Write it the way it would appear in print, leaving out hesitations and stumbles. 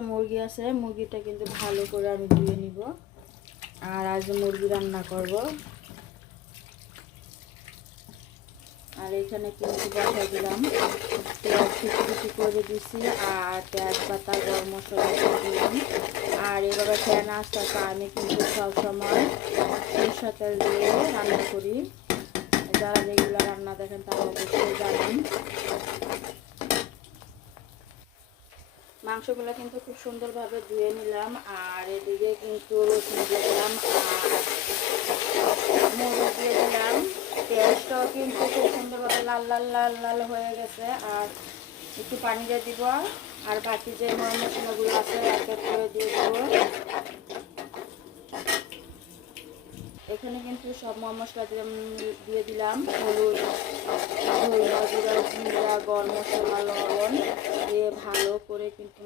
একটা মুরগি আছে, মুরগিটা কিন্তু ভালো করে আমি ধুয়ে নিব। আর আজ মুরগি রান্না করব। আর এখানে কিন্তু বসাই দিলাম, পেঁয়াজ কুচি কুচি করে দিছি আর তেজপাতা গরম মশলা দিয়ে দিলাম। আর এভাবে ফ্যান আসতেছে, আমি কিন্তু সবসময় সরষের তেল দিয়ে রান্না করি। যারা রেগুলার রান্না দেখেন তারা অবশ্যই জানেন। মাংসগুলো কিন্তু খুব সুন্দরভাবে ধুয়ে নিলাম। আর এদিকে কিন্তু রসুন দিয়ে দিলাম আর মরিচ দিয়ে দিলাম। পেঁয়াজটাও কিন্তু খুব সুন্দরভাবে লাল লাল লাল লাল হয়ে গেছে। আর একটু পানি দিয়ে দিব আর বাকি যে মশলাগুলো আছে এক এক করে দিয়ে দেবো। এখানে কিন্তু সব মশলা দিয়ে দিলাম, হলুদ, ধনিয়া জিরা, জিরা, গরম মশলা, লবণ দিয়ে ভালো করে কিন্তু